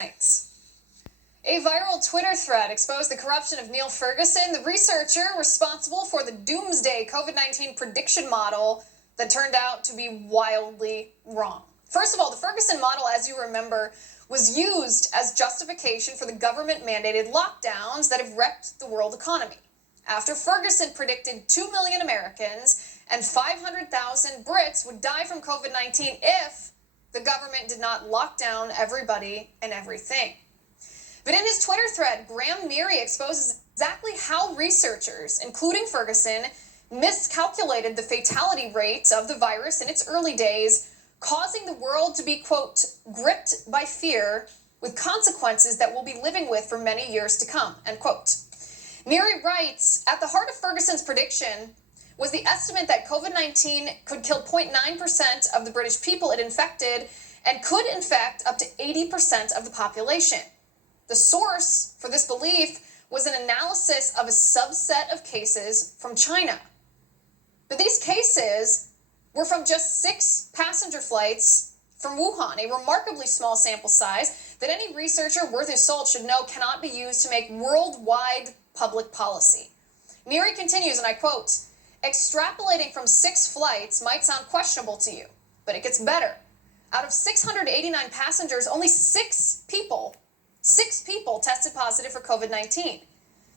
A viral Twitter thread exposed the corruption of Neil Ferguson, the researcher responsible for the doomsday COVID-19 prediction model that turned out to be wildly wrong. First of all, the Ferguson model, as you remember, was used as justification for the government-mandated lockdowns that have wrecked the world economy. After Ferguson predicted 2 million Americans and 500,000 Brits would die from COVID-19 if the government did not lock down everybody and everything. But in his Twitter thread, Graham Neary exposes exactly how researchers, including Ferguson, miscalculated the fatality rate of the virus in its early days, causing the world to be, quote, gripped by fear with consequences that we'll be living with for many years to come, end quote. Neary writes, at the heart of Ferguson's prediction was the estimate that COVID-19 could kill 0.9% of the British people it infected and could infect up to 80% of the population. The source for this belief was an analysis of a subset of cases from China. But these cases were from just 6 passenger flights from Wuhan, a remarkably small sample size that any researcher worth his salt should know cannot be used to make worldwide public policy. Neary continues, and I quote, extrapolating from 6 flights might sound questionable to you, but it gets better. Out of 689 passengers, only 6 people tested positive for COVID-19.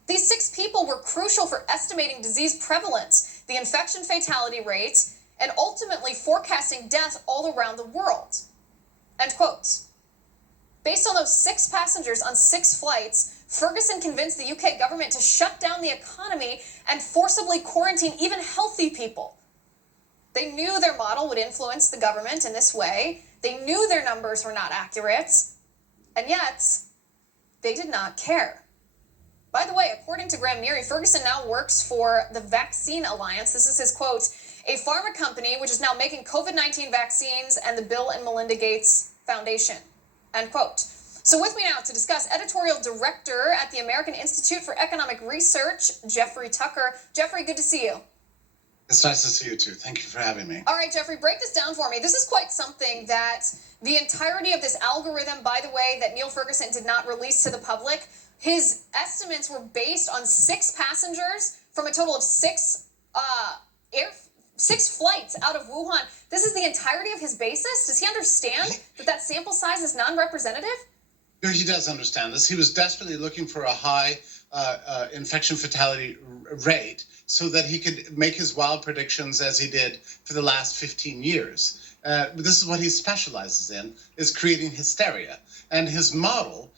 These 6 people were crucial for estimating disease prevalence, the infection fatality rates, and ultimately forecasting death all around the world. End quote. Based on those 6 passengers on 6 flights, Ferguson convinced the UK government to shut down the economy and forcibly quarantine even healthy people. They knew their model would influence the government in this way. They knew their numbers were not accurate, and yet they did not care. By the way, according to Graham Neary, Ferguson now works for the Vaccine Alliance. This is his quote, a pharma company which is now making COVID-19 vaccines and the Bill and Melinda Gates Foundation, end quote. So with me now to discuss, editorial director at the American Institute for Economic Research, Jeffrey Tucker. Jeffrey, good to see you. It's nice to see you too. Thank you for having me. All right, Jeffrey, break this down for me. This is quite something that the entirety of this algorithm, by the way, that Neil Ferguson did not release to the public, his estimates were based on 6 passengers from a total of 6 flights out of Wuhan. This is the entirety of his basis? Does he understand that sample size is non-representative? He does understand this. He was desperately looking for a high infection fatality rate so that he could make his wild predictions as he did for the last 15 years. This is what he specializes in, is creating hysteria. And his model,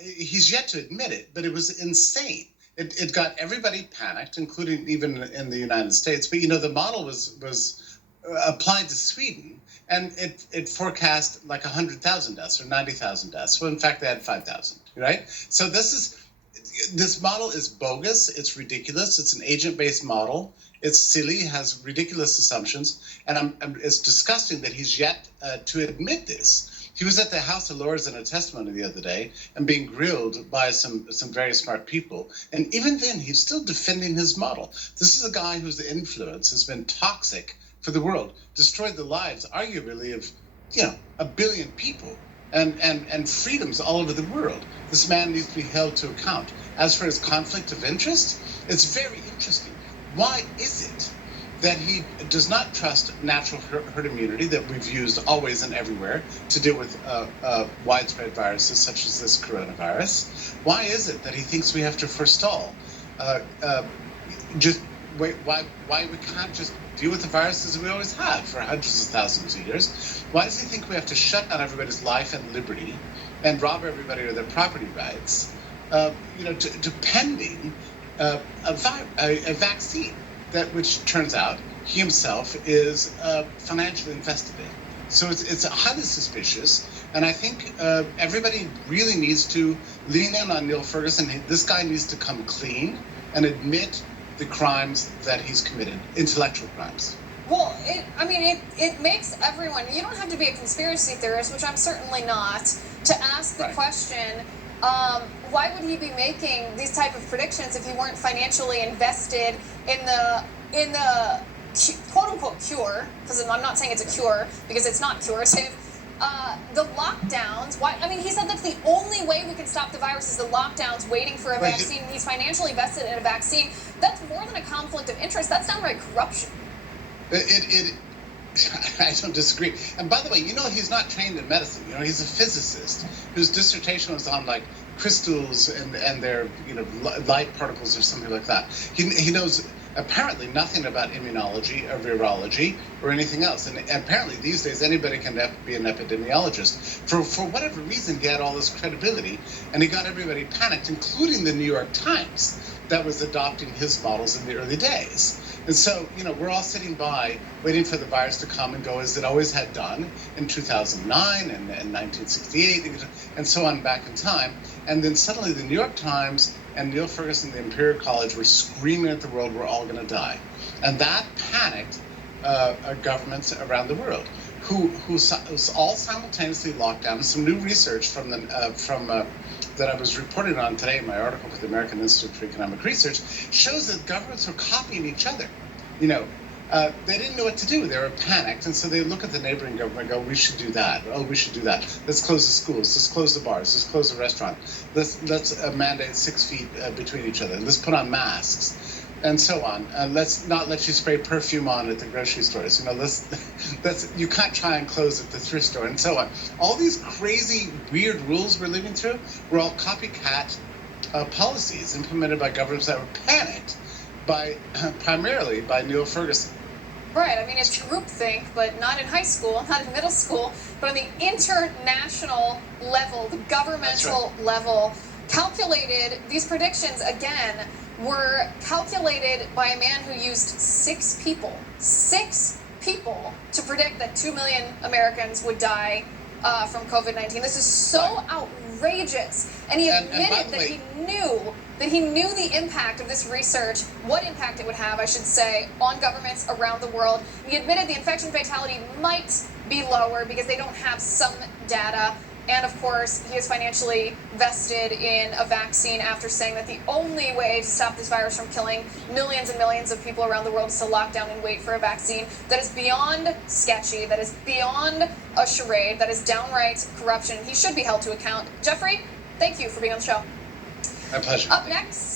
he's yet to admit it, but it was insane. It got everybody panicked, including even in the United States. But, the model was applied to Sweden, and it forecast like 100,000 deaths or 90,000 deaths. Well, in fact, they had 5,000, right? So this model is bogus. It's ridiculous. It's an agent-based model. It's silly, has ridiculous assumptions, and it's disgusting that he's yet to admit this. He was at the House of Lords in a testimony the other day and being grilled by some very smart people. And even then, he's still defending his model. This is a guy whose influence has been toxic for the world, destroyed the lives, arguably, of 1 billion people and freedoms all over the world. This man needs to be held to account. As for his conflict of interest, it's very interesting. Why is it that he does not trust natural herd immunity that we've used always and everywhere to deal with widespread viruses such as this coronavirus? Why is it that he thinks we have to forestall? Why we can't just deal with the viruses we always have for hundreds of thousands of years? Why does he think we have to shut down everybody's life and liberty and rob everybody of their property rights, pending a vaccine which turns out he himself is financially invested in? So it's highly suspicious, and I think everybody really needs to lean in on Neil Ferguson. This guy needs to come clean and admit the crimes that he's committed, intellectual crimes. Well, it makes everyone, you don't have to be a conspiracy theorist, which I'm certainly not, to ask the question, why would he be making these type of predictions if he weren't financially invested in the quote-unquote cure, because I'm not saying it's a cure, because it's not curative, the lockdowns. Why? I mean, he said that's the only way we can stop the virus is the lockdowns, waiting for a vaccine. He's financially vested in a vaccine. That's more than a conflict of interest. That's downright corruption. I don't disagree. And by the way, he's not trained in medicine. He's a physicist whose dissertation was on like crystals and their light particles or something like that. He knows apparently nothing about immunology or virology or anything else. And apparently these days anybody can be an epidemiologist. For whatever reason, he had all this credibility, and he got everybody panicked, including the New York Times, that was adopting his models in the early days. And so, we're all sitting by waiting for the virus to come and go, as it always had done in 2009 and 1968 and so on back in time. And then suddenly the New York Times and Neil Ferguson, the Imperial College, were screaming at the world, we're all going to die. And that panicked governments around the world, who all simultaneously locked down. Some new research from that I was reporting on today in my article for the American Institute for Economic Research shows that governments were copying each other. They didn't know what to do. They were panicked, and so they look at the neighboring government and go, we should do that. Oh, we should do that. Let's close the schools. Let's close the bars. Let's close the restaurant. Let's mandate 6 feet between each other. Let's put on masks, and so on. Let's not let you spray perfume on at the grocery stores. You can't try and close at the thrift store, and so on. All these crazy, weird rules we're living through were all copycat policies implemented by governments that were panicked primarily by Neil Ferguson. Right. I mean, it's groupthink, but not in high school, not in middle school, but on the international level, the governmental level. These predictions, again, were calculated by a man who used 6 people to predict that 2 million Americans would die from COVID-19. This is so outrageous. And he admitted that he knew the impact of this research, what impact it would have, I should say, on governments around the world. He admitted the infection fatality might be lower because they don't have some data. And of course, he is financially vested in a vaccine after saying that the only way to stop this virus from killing millions and millions of people around the world is to lock down and wait for a vaccine. That is beyond sketchy. That is beyond a charade. That is downright corruption. He should be held to account. Jeffrey, thank you for being on the show. My pleasure. Up next.